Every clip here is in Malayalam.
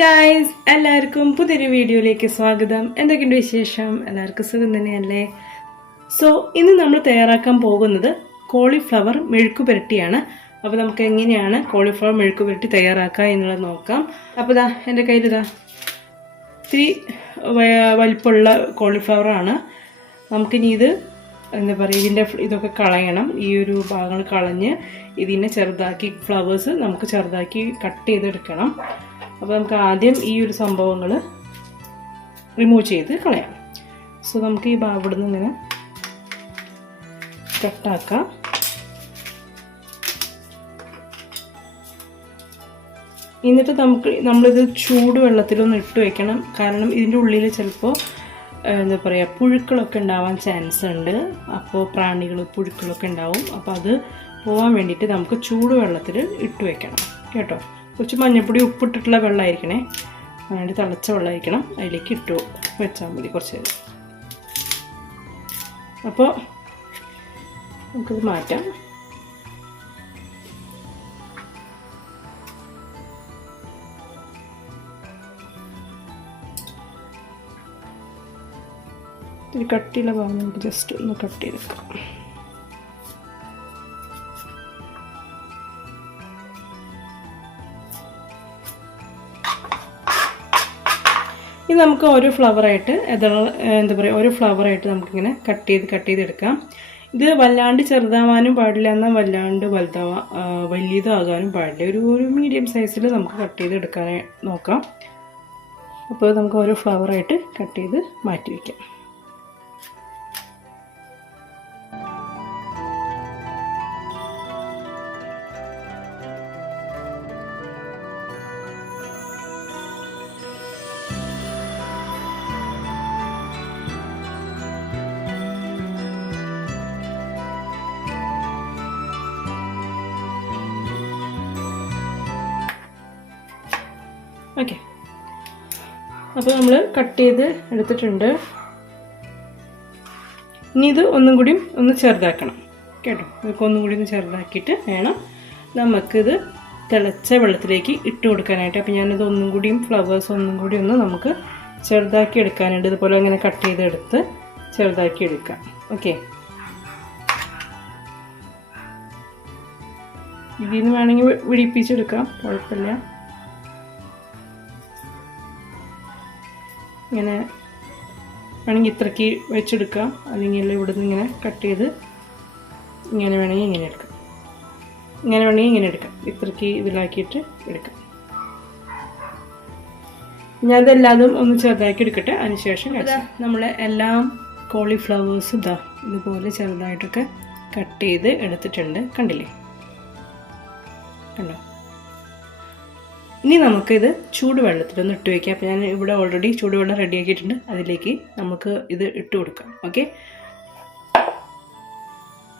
ഗൈസ്, എല്ലാവർക്കും പുതിയൊരു വീഡിയോയിലേക്ക് സ്വാഗതം. എന്തൊക്കെയുണ്ട് വിശേഷം? എല്ലാവർക്കും സുഖം തന്നെയല്ലേ? സോ ഇന്ന് നമ്മൾ തയ്യാറാക്കാൻ പോകുന്നത് കോളിഫ്ലവർ മെഴുക്കുപുരട്ടിയാണ്. അപ്പോൾ നമുക്ക് എങ്ങനെയാണ് കോളിഫ്ലവർ മെഴുക്കുപുരട്ടി തയ്യാറാക്കുക എന്നുള്ളത് നോക്കാം. അപ്പോൾ ഇതാ എൻ്റെ കയ്യിലിതാ ഇത്തിരി വലിപ്പമുള്ള കോളിഫ്ലവറാണ്. നമുക്കിനി ഇത് എന്താ പറയുക, ഇതിൻ്റെ ഇതൊക്കെ കളയണം. ഈ ഒരു ഭാഗങ്ങൾ കളഞ്ഞ് ഇതിനെ ചെറുതാക്കി ഫ്ലവേഴ്സ് നമുക്ക് ചെറുതാക്കി കട്ട് ചെയ്തെടുക്കണം. അപ്പോൾ നമുക്ക് ആദ്യം ഈ ഒരു സംഭവങ്ങൾ റിമൂവ് ചെയ്ത് കളയാം. സോ നമുക്ക് ഈ ഭാഗം ഇവിടെ നിന്ന് ഇങ്ങനെ കട്ടാക്കാം. എന്നിട്ട് നമ്മളിത് ചൂടുവെള്ളത്തിലൊന്ന് ഇട്ട് വെക്കണം. കാരണം ഇതിൻ്റെ ഉള്ളിൽ ചിലപ്പോൾ എന്താ പറയുക, പുഴുക്കളൊക്കെ ഉണ്ടാവാൻ ചാൻസ് ഉണ്ട്. അപ്പോൾ പുഴുക്കളൊക്കെ ഉണ്ടാവും. അപ്പോൾ അത് പോകാൻ വേണ്ടിയിട്ട് നമുക്ക് ചൂടുവെള്ളത്തിൽ ഇട്ട് വെക്കണം കേട്ടോ. കുറച്ച് മഞ്ഞപ്പൊടി ഉപ്പിട്ടിട്ടുള്ള വെള്ളമായിരിക്കണേ, അതിൻ്റെ തിളച്ച വെള്ളമായിരിക്കണം. അതിലേക്ക് ഇട്ട് വെച്ചാൽ മതി കുറച്ച് നേരം. അപ്പോൾ നമുക്കിത് മാറ്റാം. ഒരു കട്ടിയുള്ള ഭാഗം നമുക്ക് ജസ്റ്റ് ഒന്ന് കട്ട് ചെയ്തെടുക്കാം. ഇത് നമുക്ക് ഓരോ ഫ്ലവറായിട്ട് എന്താ പറയുക, ഓരോ ഫ്ലവറായിട്ട് നമുക്കിങ്ങനെ കട്ട് ചെയ്തെടുക്കാം. ഇത് വല്ലാണ്ട് ചെറുതാവാനും പാടില്ല, എന്നാൽ വല്ലാണ്ട് വലിയതാകാനും പാടില്ല. ഒരു മീഡിയം സൈസിൽ നമുക്ക് കട്ട് ചെയ്തെടുക്കാൻ നോക്കാം. അപ്പോൾ നമുക്ക് ഓരോ ഫ്ലവറായിട്ട് കട്ട് ചെയ്ത് മാറ്റി വയ്ക്കാം. ഓക്കെ, അപ്പോൾ നമ്മൾ കട്ട് ചെയ്ത് എടുത്തിട്ടുണ്ട്. ഇനി ഇത് ഒന്നും കൂടി ഒന്ന് ചെറുതാക്കണം കേട്ടോ. ഇതൊക്കെ ഒന്നും കൂടി ഒന്ന് ചെറുതാക്കിയിട്ട് വേണം നമുക്കിത് തിളച്ച വെള്ളത്തിലേക്ക് ഇട്ട് കൊടുക്കാനായിട്ട്. അപ്പോൾ ഞാനിത് ഒന്നും കൂടിയും ഫ്ലവേഴ്സ് ഒന്നും കൂടി ഒന്ന് നമുക്ക് ചെറുതാക്കി എടുക്കാനുണ്ട്. ഇതുപോലെ ഇങ്ങനെ കട്ട് ചെയ്തെടുത്ത് ചെറുതാക്കി എടുക്കാം. ഓക്കെ, ഇതിൽ നിന്ന് വേണമെങ്കിൽ വിടിപ്പിച്ചെടുക്കാം, കുഴപ്പമില്ല. ഇങ്ങനെ വേണമെങ്കിൽ ഇത്രയ്ക്ക് വെച്ചെടുക്കാം, അല്ലെങ്കിൽ ഇവിടെ നിന്ന് ഇങ്ങനെ കട്ട് ചെയ്ത് ഇങ്ങനെ വേണമെങ്കിൽ ഇങ്ങനെ എടുക്കാം, ഇങ്ങനെ വേണമെങ്കിൽ ഇങ്ങനെ എടുക്കാം. ഇത്രയ്ക്ക് ഇതിലാക്കിയിട്ട് എടുക്കാം. ഞാൻ ഇതെല്ലാതും ഒന്ന് ചെറുതാക്കി എടുക്കട്ടെ, അതിനുശേഷം നമ്മളെ എല്ലാം കോളിഫ്ലവേഴ്സും ഇതാ ഇതുപോലെ ചെറുതായിട്ടൊക്കെ കട്ട് ചെയ്ത് എടുത്തിട്ടുണ്ട്. കണ്ടില്ലേ, കണ്ടോ? ഇനി നമുക്കിത് ചൂടുവെള്ളത്തിലൊന്ന് ഇട്ട് വയ്ക്കാം. അപ്പോൾ ഞാൻ ഇവിടെ ഓൾറെഡി ചൂടുവെള്ളം റെഡിയാക്കിയിട്ടുണ്ട്, അതിലേക്ക് നമുക്ക് ഇത് ഇട്ട് കൊടുക്കാം. ഓക്കെ,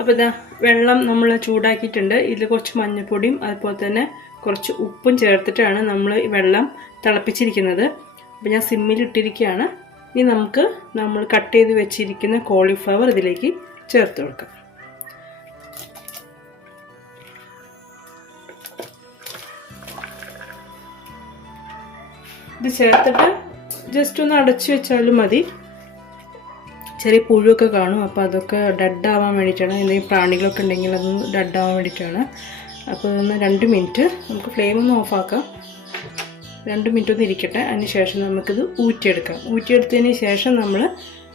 അപ്പോൾ ഇതാ വെള്ളം നമ്മൾ ചൂടാക്കിയിട്ടുണ്ട്. ഇതിൽ കുറച്ച് മഞ്ഞൾപ്പൊടിയും അതുപോലെ തന്നെ കുറച്ച് ഉപ്പും ചേർത്തിട്ടാണ് നമ്മൾ വെള്ളം തിളപ്പിച്ചിരിക്കുന്നത്. അപ്പോൾ ഞാൻ സിമ്മിൽ ഇട്ടിരിക്കുകയാണ്. ഇനി നമ്മൾ കട്ട് ചെയ്ത് വെച്ചിരിക്കുന്ന കോളിഫ്ലവർ ഇതിലേക്ക് ചേർത്ത് കൊടുക്കാം. ഇത് ചേർത്തിട്ട് ജസ്റ്റ് ഒന്ന് അടച്ചു വെച്ചാലും മതി. ചെറിയ പുഴുവൊക്കെ കാണും, അപ്പോൾ അതൊക്കെ ഡെഡ് ആവാൻ വേണ്ടിയിട്ടാണ്. എന്തെങ്കിലും പ്രാണികളൊക്കെ ഉണ്ടെങ്കിൽ അതൊന്ന് ഡെഡ് ആവാൻ വേണ്ടിയിട്ടാണ്. അപ്പോൾ ഇതൊന്ന് 2 മിനിറ്റ് നമുക്ക് ഫ്ലെയിം ഒന്ന് ഓഫാക്കാം. 2 മിനിറ്റ് ഒന്ന് ഇരിക്കട്ടെ. അതിന് ശേഷം നമുക്കിത് ഊറ്റിയെടുക്കാം. ഊറ്റിയെടുത്തതിന് ശേഷം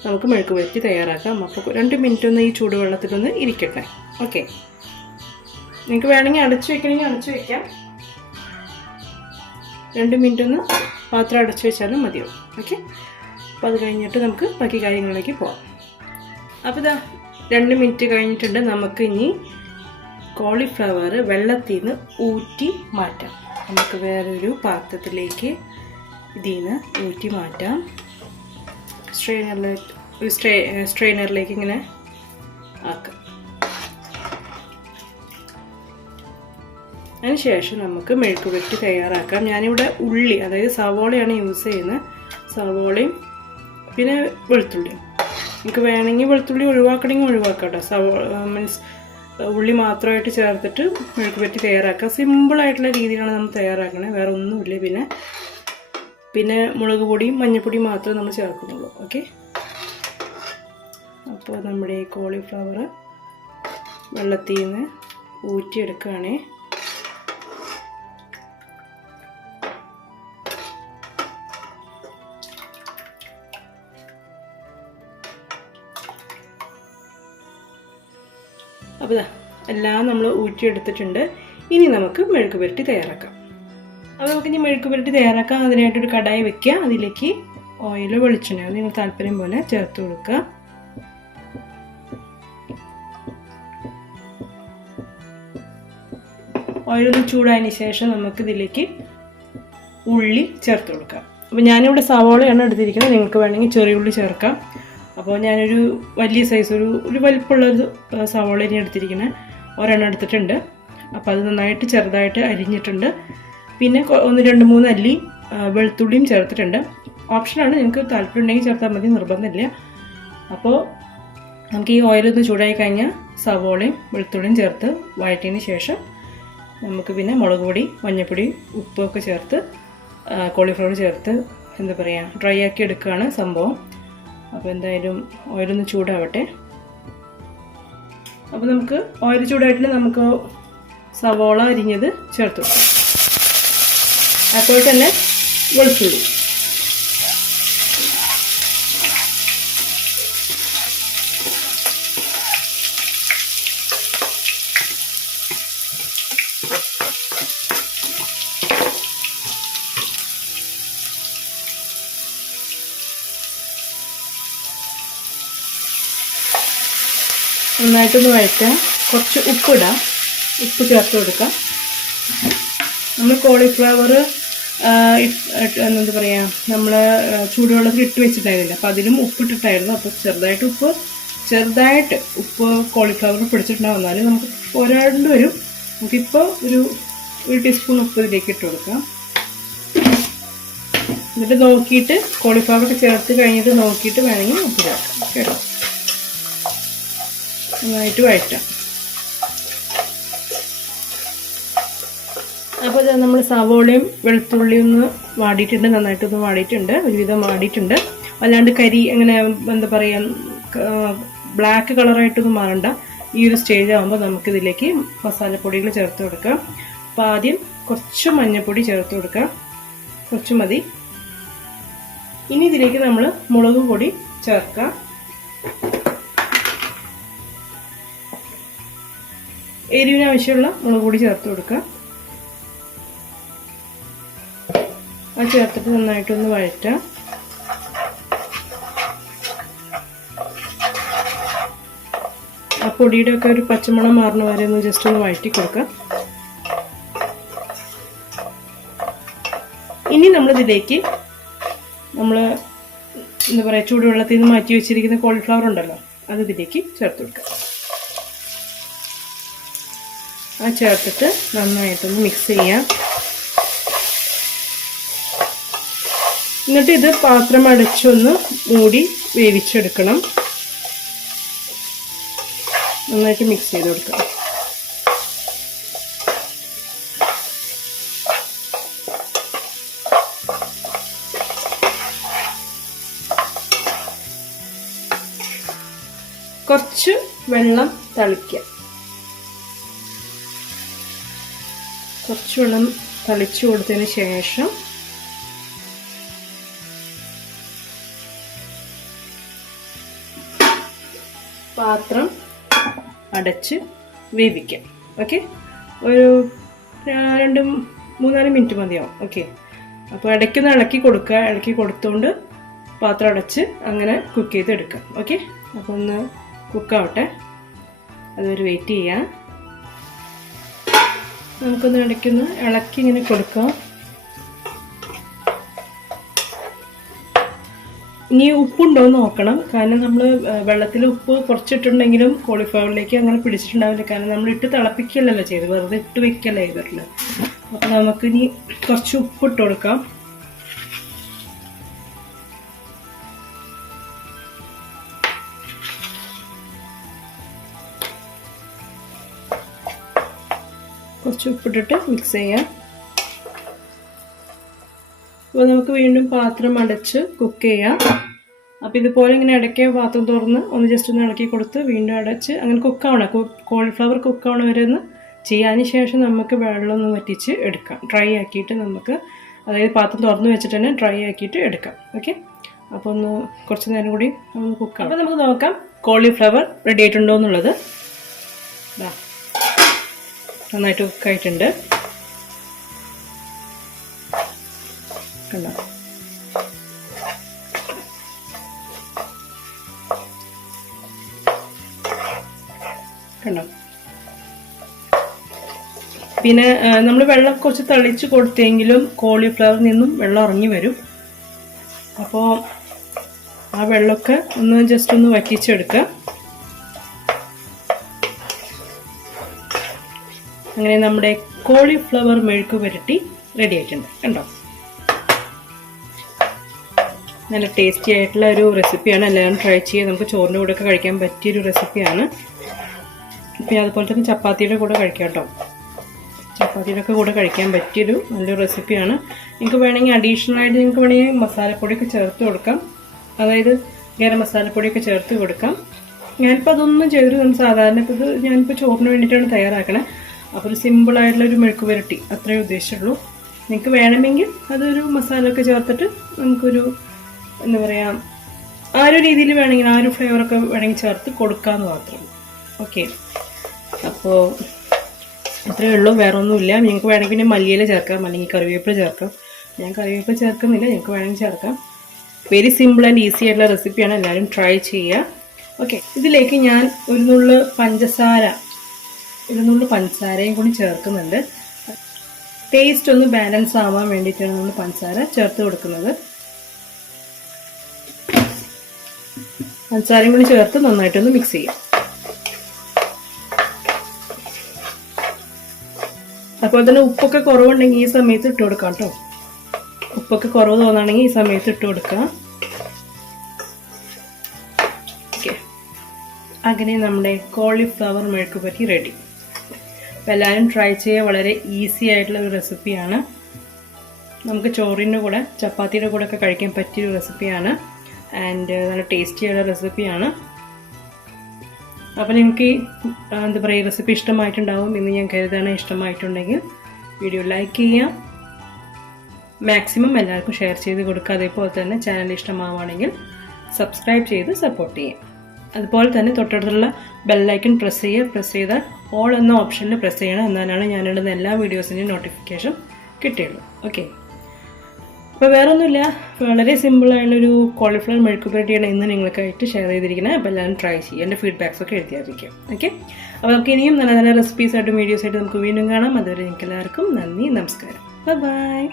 നമുക്ക് മെഴുക്കുപുരട്ടി തയ്യാറാക്കാം. അപ്പോൾ 2 മിനിറ്റ് ഒന്ന് ഈ ചൂടുവെള്ളത്തിലൊന്ന് ഇരിക്കട്ടെ. ഓക്കെ, നിങ്ങൾക്ക് വേണമെങ്കിൽ അടച്ചു വെക്കണമെങ്കിൽ അടച്ചു വയ്ക്കാം. 2 മിനിറ്റ് ഒന്ന് പാത്രം അടച്ചു വെച്ചാലും മതിയാവും. ഓക്കെ, അപ്പോൾ അത് കഴിഞ്ഞിട്ട് നമുക്ക് ബാക്കി കാര്യങ്ങളിലേക്ക് പോകാം. അപ്പോൾ ഇതാ 2 മിനിറ്റ് കഴിഞ്ഞിട്ടുണ്ട്. നമുക്ക് ഇനി കോളിഫ്ലവർ വെള്ളത്തിൽ നിന്ന് ഊറ്റി മാറ്റാം. നമുക്ക് വേറൊരു പാത്രത്തിലേക്ക് ഇതിൽ നിന്ന് ഊറ്റി മാറ്റാം. സ്ട്രെയിനറിലേക്ക് ഇങ്ങനെ ആക്കാം. അതിനുശേഷം നമുക്ക് മെഴുക്കുപുരട്ടി തയ്യാറാക്കാം. ഞാനിവിടെ ഉള്ളി, അതായത് സവോളയാണ് യൂസ് ചെയ്യുന്നത്. സവോളയും പിന്നെ വെളുത്തുള്ളിയും. നിങ്ങൾക്ക് വേണമെങ്കിൽ വെളുത്തുള്ളി ഒഴിവാക്കണമെങ്കിൽ ഒഴിവാക്കാം കേട്ടോ. മീൻസ് ഉള്ളി മാത്രമായിട്ട് ചേർത്തിട്ട് മെഴുക്കുപുരട്ടി തയ്യാറാക്കുക. സിമ്പിളായിട്ടുള്ള രീതിയിലാണ് നമ്മൾ തയ്യാറാക്കണത്, വേറെ ഒന്നുമില്ല. പിന്നെ പിന്നെ മുളക് പൊടിയും മഞ്ഞൾപ്പൊടിയും മാത്രമേ നമ്മൾ ചേർക്കുന്നുള്ളൂ. ഓക്കെ, അപ്പോൾ നമ്മുടെ കോളിഫ്ലവർ വെള്ളത്തിൽ നിന്ന് ഊറ്റിയെടുക്കുകയാണേ. അപ്പോൾ എല്ലാം നമ്മൾ ഊറ്റിയെടുത്തിട്ടുണ്ട്. ഇനി നമുക്ക് മെഴുക്ക് പുരട്ടി തയ്യാറാക്കാം. അപ്പോൾ നമുക്കിനി മെഴുക്ക് പുരട്ടി തയ്യാറാക്കാം. അതിനായിട്ടൊരു കടായി വെക്കുക. അതിലേക്ക് ഓയിലോ വെളിച്ചെണ്ണയോ നിങ്ങൾ താല്പര്യം പോലെ ചേർത്ത് കൊടുക്കുക. ഓയിലൊന്ന് ചൂടായതിന് ശേഷം നമുക്കിതിലേക്ക് ഉള്ളി ചേർത്ത് കൊടുക്കാം. അപ്പോൾ ഞാനിവിടെ സവാളയാണ് എടുത്തിരിക്കുന്നത്. നിങ്ങൾക്ക് വേണമെങ്കിൽ ചെറിയ ഉള്ളി ചേർക്കാം. അപ്പോൾ ഞാനൊരു വലിയ സൈസ് ഒരു വലിപ്പമുള്ളൊരു സവാളയാണ് എടുത്തിരിക്കുന്നത്. ഒരെണ്ണം എടുത്തിട്ടുണ്ട്. അപ്പോൾ അത് നന്നായിട്ട് ചെറുതായിട്ട് അരിഞ്ഞിട്ടുണ്ട്. പിന്നെ 1-2-3 അല്ലി വെളുത്തുള്ളിയും ചേർത്തിട്ടുണ്ട്. ഓപ്ഷനാണ്, നിങ്ങൾക്ക് താല്പര്യം ഉണ്ടെങ്കിൽ ചേർത്താൽ മതി, നിർബന്ധമില്ല. അപ്പോൾ നമുക്ക് ഈ ഓയിലൊന്ന് ചൂടായി കഴിഞ്ഞാൽ സവാളയും വെളുത്തുള്ളിയും ചേർത്ത് വഴറ്റിയതിന് ശേഷം നമുക്ക് പിന്നെ മുളക് പൊടി, മഞ്ഞൾപ്പൊടി, ഉപ്പൊക്കെ ചേർത്ത് കോളിഫ്ലവർ ചേർത്ത് എന്താ പറയുക ഡ്രൈ ആക്കി എടുക്കുകയാണ് സംഭവം. അപ്പോൾ എന്തായാലും ഓയിലൊന്ന് ചൂടാവട്ടെ. അപ്പോൾ നമുക്ക് ഓയിൽ ചൂടായിട്ട് നമുക്ക് സവാള അരിഞ്ഞത് ചേർത്ത് കൊടുക്കാം. അപ്പോൾ തന്നെ വെളുത്തുള്ളി, നന്നായിട്ടൊന്ന് വഴറ്റാം. കുറച്ച് ഉപ്പിടാം, ഉപ്പ് ചേർത്ത് കൊടുക്കാം. നമ്മൾ കോളിഫ്ലവർ എന്താ പറയുക നമ്മൾ ചൂടുവെള്ളത്തിൽ ഇട്ട് വെച്ചിട്ടായിരുന്നില്ല, അപ്പോൾ അതിലും ഉപ്പിട്ടിട്ടായിരുന്നു. അപ്പോൾ ചെറുതായിട്ട് ഉപ്പ് കോളിഫ്ലവർ പിടിച്ചിട്ടുണ്ടാവും. എന്നാലും നമുക്ക് പോരാണ്ട് വരും. നമുക്കിപ്പോൾ ഒരു ടീസ്പൂൺ ഉപ്പ് ഇതിലേക്ക് ഇട്ട് കൊടുക്കാം. എന്നിട്ട് നോക്കിയിട്ട് കോളിഫ്ലവർ ചേർത്ത് കഴിഞ്ഞിട്ട് നോക്കിയിട്ട് വേണമെങ്കിൽ ഉപ്പ് ചേർക്കാം കേട്ടോ. നന്നായിട്ട് വഴറ്റാം. അപ്പോൾ നമ്മൾ സവോളയും വെളുത്തുള്ളിയും ഒന്ന് വാടിയിട്ടുണ്ട്, നന്നായിട്ടൊന്ന് വാടിയിട്ടുണ്ട്, ഒരുവിധം വാടിയിട്ടുണ്ട്. അല്ലാണ്ട് കരി അങ്ങനെ എന്താ പറയുക ബ്ലാക്ക് കളറായിട്ടൊന്നും മാറണ്ട. ഈ ഒരു സ്റ്റേജ് ആകുമ്പോൾ നമുക്കിതിലേക്ക് മസാലപ്പൊടികൾ ചേർത്ത് കൊടുക്കാം. അപ്പോൾ ആദ്യം കുറച്ച് മഞ്ഞൾപ്പൊടി ചേർത്ത് കൊടുക്കാം, കുറച്ച് മതി. ഇനി ഇതിലേക്ക് നമ്മൾ മുളക് പൊടി ചേർക്കാം. എരിവിന് ആവശ്യമുള്ള മുളക് പൊടി ചേർത്ത് കൊടുക്കാം. അത് ചേർത്തിട്ട് നന്നായിട്ടൊന്ന് വഴറ്റാം. ആ പൊടിയുടെ ഒക്കെ ഒരു പച്ചമണം മാറുന്ന വരെ ഒന്ന് ജസ്റ്റ് ഒന്ന് വഴറ്റി കൊടുക്കാം. ഇനി നമ്മളിതിലേക്ക് എന്താ പറയുക ചൂടുവെള്ളത്തിൽ നിന്ന് മാറ്റി വെച്ചിരിക്കുന്ന കോളിഫ്ലവർ ഉണ്ടല്ലോ, അത് ഇതിലേക്ക് ചേർത്ത് കൊടുക്കാം. ആ ചേർത്തിട്ട് നന്നായിട്ടൊന്ന് മിക്സ് ചെയ്യാം. എന്നിട്ട് ഇത് പാത്രം അടച്ചൊന്ന് മൂടി വേവിച്ചെടുക്കണം. നന്നായിട്ട് മിക്സ് ചെയ്ത് കൊടുക്കണം. കുറച്ച് വെള്ളം തളിക്കുക. കുറച്ച് വെള്ളം തളിച്ചു കൊടുത്തതിന് ശേഷം പാത്രം അടച്ച് വേവിക്കാം. ഓക്കെ, ഒരു 2-3-4 മിനിറ്റ് മതിയാവും. ഓക്കെ, അപ്പോൾ ഇടയ്ക്കൊന്ന് ഇളക്കി കൊടുക്കുക. ഇളക്കി കൊടുത്തുകൊണ്ട് പാത്രം അടച്ച് അങ്ങനെ കുക്ക് ചെയ്തെടുക്കാം. ഓക്കെ, അപ്പോൾ ഒന്ന് കുക്കാവട്ടെ, അതുവരെ വെയിറ്റ് ചെയ്യാം. നമുക്കൊന്ന് ഇടയ്ക്കൊന്ന് ഇളക്കി ഇങ്ങനെ കൊടുക്കാം. ഇനി ഉപ്പുണ്ടോ എന്ന് നോക്കണം. കാരണം നമ്മൾ വെള്ളത്തിൽ ഉപ്പ് കുറച്ചിട്ടുണ്ടെങ്കിലും കോളിഫ്ലവറിലേക്ക് അങ്ങനെ പിടിച്ചിട്ടുണ്ടാവില്ല. കാരണം നമ്മൾ ഇട്ട് തിളപ്പിക്കലല്ലോ ചെയ്ത്, വെറുതെ ഇട്ട് വെക്കല്ലേ ചെയ്തിട്ടില്ല. അപ്പോൾ നമുക്കിനി കുറച്ച് ഉപ്പ് ഇട്ട് കൊടുക്കാം. കുറച്ച് ഉപ്പിട്ടിട്ട് മിക്സ് ചെയ്യാം. അപ്പോൾ നമുക്ക് വീണ്ടും പാത്രം അടച്ച് കുക്ക് ചെയ്യാം. അപ്പോൾ ഇതുപോലെ ഇങ്ങനെ ഇടയ്ക്ക് പാത്രം തുറന്ന് ഒന്ന് ജസ്റ്റ് ഒന്ന് ഇളക്കി കൊടുത്ത് വീണ്ടും അടച്ച് അങ്ങനെ കുക്കാവണം. കോളിഫ്ലവർ കുക്കാവണം വരെ ഒന്ന് ചെയ്യാതിന് ശേഷം നമുക്ക് വെള്ളം ഒന്ന് വറ്റിച്ച് എടുക്കാം. ഡ്രൈ ആക്കിയിട്ട് നമുക്ക്, അതായത് പാത്രം തുറന്ന് വെച്ചിട്ട് തന്നെ ഡ്രൈ ആക്കിയിട്ട് എടുക്കാം. ഓക്കെ, അപ്പോൾ ഒന്ന് കുറച്ച് നേരം കൂടി ഒന്ന് കുക്കാം. അപ്പോൾ നമുക്ക് നോക്കാം കോളിഫ്ലവർ റെഡി ആയിട്ടുണ്ടോ എന്നുള്ളത്. നന്നായിട്ട് കുക്കായിട്ടുണ്ട്, കണ്ടോ? കണ്ടോ? പിന്നെ നമ്മൾ വെള്ളം കുറച്ച് തളിച്ച് കൊടുത്തെങ്കിലും കോളിഫ്ലവറിൽ നിന്നും വെള്ളം ഇറങ്ങി വരും. അപ്പോൾ ആ വെള്ളമൊക്കെ ഒന്ന് ജസ്റ്റ് ഒന്ന് വറ്റിച്ചെടുക്കുക. അങ്ങനെ നമ്മുടെ കോളിഫ്ലവർ മെഴുക്ക് പുരട്ടി റെഡി ആയിട്ടുണ്ട്. കണ്ടോ? നല്ല ടേസ്റ്റി ആയിട്ടുള്ള ഒരു റെസിപ്പിയാണ്. എല്ലാവരും ട്രൈ ചെയ്യുക. നമുക്ക് ചോറിൻ്റെ കൂടെ ഒക്കെ കഴിക്കാൻ പറ്റിയൊരു റെസിപ്പിയാണ്. പിന്നെ അതുപോലെ തന്നെ ചപ്പാത്തിയുടെ കൂടെ കഴിക്കാം കേട്ടോ. ചപ്പാത്തിയുടെ ഒക്കെ കൂടെ കഴിക്കാൻ പറ്റിയൊരു നല്ലൊരു റെസിപ്പിയാണ്. നിങ്ങൾക്ക് വേണമെങ്കിൽ അഡീഷണലായിട്ട് നിങ്ങൾക്ക് വേണമെങ്കിൽ മസാലപ്പൊടിയൊക്കെ ചേർത്ത് കൊടുക്കാം. അതായത് ഗരം മസാലപ്പൊടിയൊക്കെ ചേർത്ത് കൊടുക്കാം. ഞാനിപ്പോൾ അതൊന്നും ചെയ്തിട്ട് നമ്മൾ സാധാരണ ഇപ്പോൾ ഇത് ഞാനിപ്പോൾ ചോറിന് വേണ്ടിയിട്ടാണ് തയ്യാറാക്കണേ. അപ്പോൾ ഒരു സിമ്പിളായിട്ടുള്ളൊരു മെഴുക്ക് പുരട്ടി അത്രയേ ഉദ്ദേശിച്ചുള്ളൂ. നിങ്ങൾക്ക് വേണമെങ്കിൽ അതൊരു മസാലയൊക്കെ ചേർത്തിട്ട് നമുക്കൊരു എന്താ പറയുക, ആ ഒരു രീതിയിൽ വേണമെങ്കിൽ ആ ഒരു ഫ്ലേവറൊക്കെ വേണമെങ്കിൽ ചേർത്ത് കൊടുക്കാമെന്ന് മാത്രമേ. ഓക്കെ, അപ്പോൾ ഇത്രയേ ഉള്ളൂ, വേറെ ഒന്നുമില്ല. നിങ്ങൾക്ക് വേണമെങ്കിൽ പിന്നെ മല്ലിയില ചേർക്കാം, അല്ലെങ്കിൽ കറിവേപ്പില ചേർക്കാം. ഞാൻ കറിവേപ്പില ചേർക്കുന്നില്ല, നിങ്ങൾക്ക് വേണമെങ്കിൽ ചേർക്കാം. വെരി സിമ്പിൾ ആൻഡ് ഈസി ആയിട്ടുള്ള റെസിപ്പിയാണ്. എല്ലാവരും ട്രൈ ചെയ്യുക. ഓക്കെ, ഇതിലേക്ക് ഞാൻ ഒരു നുള്ള് പഞ്ചസാരയും കൂടി ചേർക്കുന്നുണ്ട്. ടേസ്റ്റ് ഒന്ന് ബാലൻസ് ആവാൻ വേണ്ടിയിട്ടാണ് നമ്മൾ പഞ്ചസാര ചേർത്ത് കൊടുക്കുന്നത്. പഞ്ചസാരയും കൂടി ചേർത്ത് നന്നായിട്ടൊന്ന് മിക്സ് ചെയ്യാം. അതുപോലെ തന്നെ ഉപ്പൊക്കെ കുറവുണ്ടെങ്കിൽ ഈ സമയത്ത് ഇട്ട് കൊടുക്കാം കേട്ടോ. ഉപ്പൊക്കെ കുറവ് തോന്നുകയാണെങ്കിൽ ഈ സമയത്ത് ഇട്ട് കൊടുക്കാം. ഓക്കെ, അങ്ങനെ നമ്മുടെ കോളിഫ്ലവർ മെഴുക്ക് പുരട്ടി റെഡി. അപ്പോൾ എല്ലാവരും ട്രൈ ചെയ്യുക. വളരെ ഈസി ആയിട്ടുള്ള ഒരു റെസിപ്പിയാണ്. നമുക്ക് ചോറിൻ്റെ കൂടെ ചപ്പാത്തിയുടെ കൂടെ ഒക്കെ കഴിക്കാൻ പറ്റിയൊരു റെസിപ്പിയാണ്. ആൻഡ് നല്ല ടേസ്റ്റി ആയിട്ടുള്ള റെസിപ്പിയാണ്. അപ്പോൾ നിങ്ങൾക്ക് എന്താ പറയുക, റെസിപ്പി ഇഷ്ടമായിട്ടുണ്ടാവും എന്ന് ഞാൻ കരുതാണ്. ഇഷ്ടമായിട്ടുണ്ടെങ്കിൽ വീഡിയോ ലൈക്ക് ചെയ്യാം, മാക്സിമം എല്ലാവർക്കും ഷെയർ ചെയ്ത് കൊടുക്കുക. അതേപോലെ തന്നെ ചാനൽ ഇഷ്ടമാവുകയാണെങ്കിൽ സബ്സ്ക്രൈബ് ചെയ്ത് സപ്പോർട്ട് ചെയ്യാം. അതുപോലെ തന്നെ തൊട്ടടുത്തുള്ള ബെല്ലൈക്കൺ പ്രസ് ചെയ്താൽ ഓൾ എന്ന ഓപ്ഷനിൽ പ്രസ് ചെയ്യണം. എന്നാലാണ് ഞാനിടുന്ന എല്ലാ വീഡിയോസിൻ്റെയും നോട്ടിഫിക്കേഷൻ കിട്ടുകയുള്ളൂ. ഓക്കെ, അപ്പോൾ വേറെ ഒന്നുമില്ല, വളരെ സിമ്പിളായുള്ളൊരു കോളിഫ്ലവർ മെഴുക്ക് പുരട്ടിയാണ് ഇന്ന് നിങ്ങൾക്കായിട്ട് ഷെയർ ചെയ്തിരിക്കുന്നത്. അപ്പോൾ എല്ലാവരും ട്രൈ ചെയ്യുക. എൻ്റെ ഫീഡ്ബാക്സൊക്കെ എഴുതിയായിരിക്കും. ഓക്കെ, അപ്പോൾ നമുക്ക് ഇനിയും നല്ല നല്ല റെസിപ്പീസായിട്ടും വീഡിയോസായിട്ട് നമുക്ക് വീണ്ടും കാണാം. അതുവരെ നിങ്ങൾക്ക് എല്ലാവർക്കും നന്ദി, നമസ്കാരം, ബൈ.